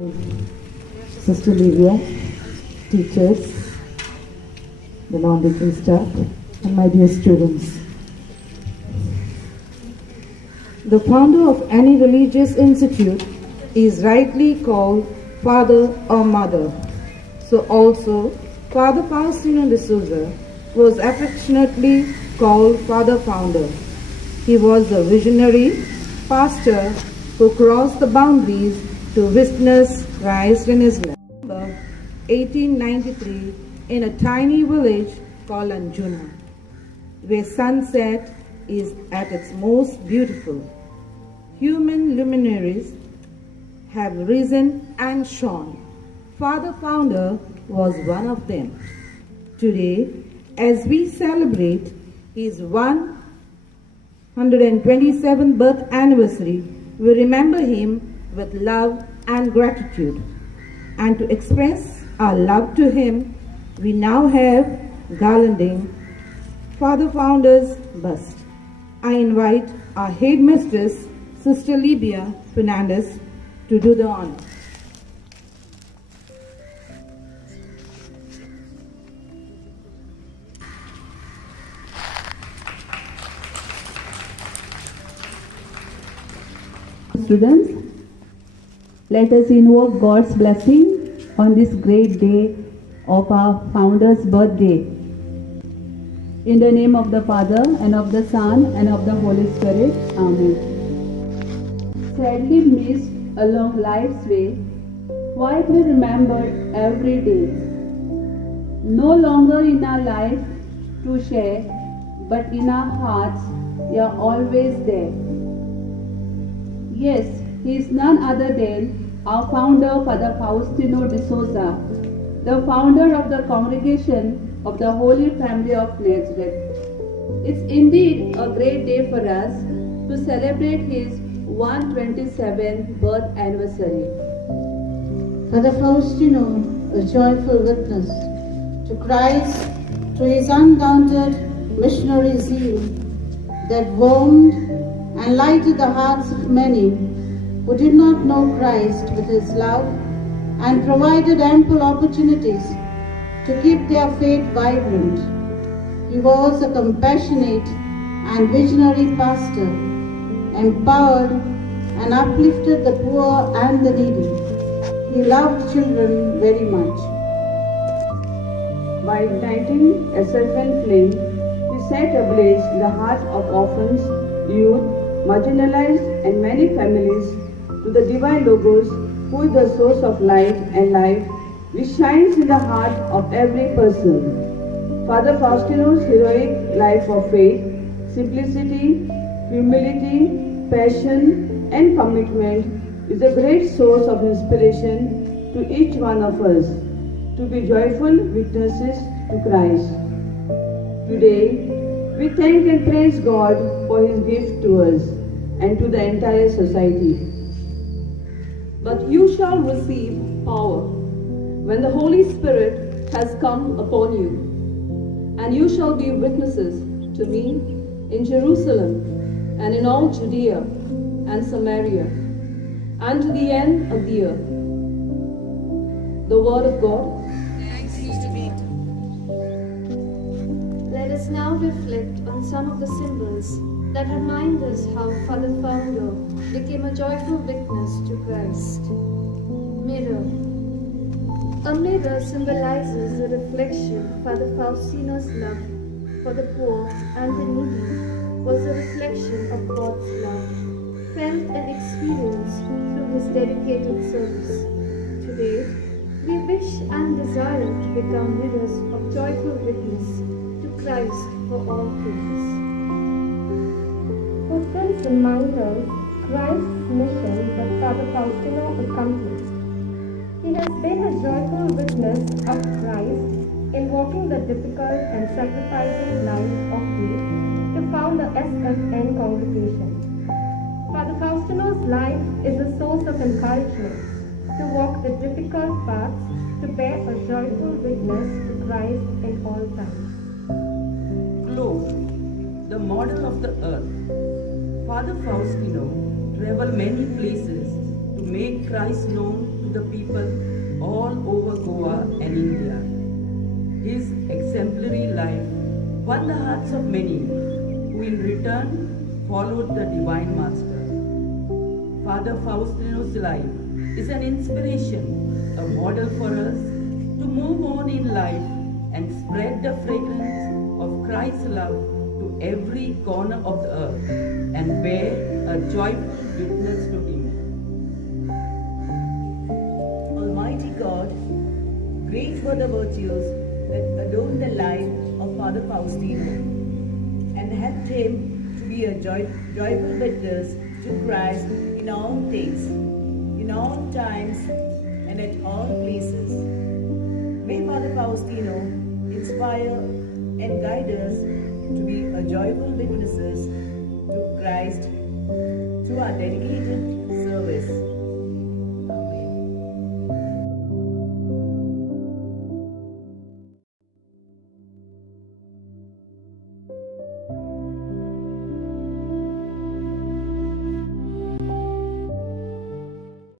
Sister Livia, teachers, the non-teaching staff, and my dear students. The founder of any religious institute is rightly called father or mother. So also, Father Faustino de Souza was affectionately called Father Founder. He was a visionary pastor who crossed the boundaries to witness Christ in Islam. 1893 in a tiny village called Anjuna, where sunset is at its most beautiful. Human luminaries have risen and shone. Father Founder was one of them. Today, as we celebrate his 127th birth anniversary, we remember him with love and gratitude. And to express our love to him, we now have garlanding Father Founder's bust. I invite our headmistress, Sister Livia Fernandez, to do the honor. Students, let us invoke God's blessing on this great day of our founder's birthday. In the name of the Father, and of the Son, and of the Holy Spirit. Amen. Sadly missed along life's way, quietly remembered every day. No longer in our life to share, but in our hearts, you are always there. Yes, he is none other than our founder, Father Faustino de Souza, the founder of the Congregation of the Holy Family of Nazareth. It's indeed a great day for us to celebrate his 127th birth anniversary. Father Faustino, a joyful witness to Christ through his undaunted missionary zeal that warmed and lighted the hearts of many who did not know Christ with his love, and provided ample opportunities to keep their faith vibrant. He was a compassionate and visionary pastor, empowered and uplifted the poor and the needy. He loved children very much. By igniting a fervent flame, he set ablaze the hearts of orphans, youth, marginalized and many families to the divine Logos, who is the source of light and life, which shines in the heart of every person. Father Faustino's heroic life of faith, simplicity, humility, passion, and commitment is a great source of inspiration to each one of us to be joyful witnesses to Christ. Today, we thank and praise God for his gift to us and to the entire society. But you shall receive power when the Holy Spirit has come upon you, and you shall be witnesses to me in Jerusalem and in all Judea and Samaria and to the end of the earth. The word of God. Let us now reflect on some of the symbols that remind us how Father Founder became a joyful witness to Christ. Mirror. A mirror symbolizes the reflection of Father Faustino's love for the poor and the needy was a reflection of God's love, felt and experienced through his dedicated service. Today, we wish and desire to become mirrors of joyful witness to Christ for all things. Fulfills reminders Christ's mission that Father Faustino accomplished. He has been a joyful witness of Christ in walking the difficult and sacrificing life of faith to found the SFN congregation. Father Faustino's life is a source of encouragement to walk the difficult paths to bear a joyful witness to Christ in all times. Globe, the model of the earth. Father Faustino traveled many places to make Christ known to the people all over Goa and India. His exemplary life won the hearts of many, who in return followed the Divine Master. Father Faustino's life is an inspiration, a model for us to move on in life and spread the fragrance of Christ's love to every corner of the earth and bear a joyful witness to Him. Almighty God, great were the virtues that adorned the life of Father Faustino and helped him to be a joyful witness to Christ in all things, in all times, and at all places. May Father Faustino inspire and guide us to be a joyful witnesses to Christ through our dedicated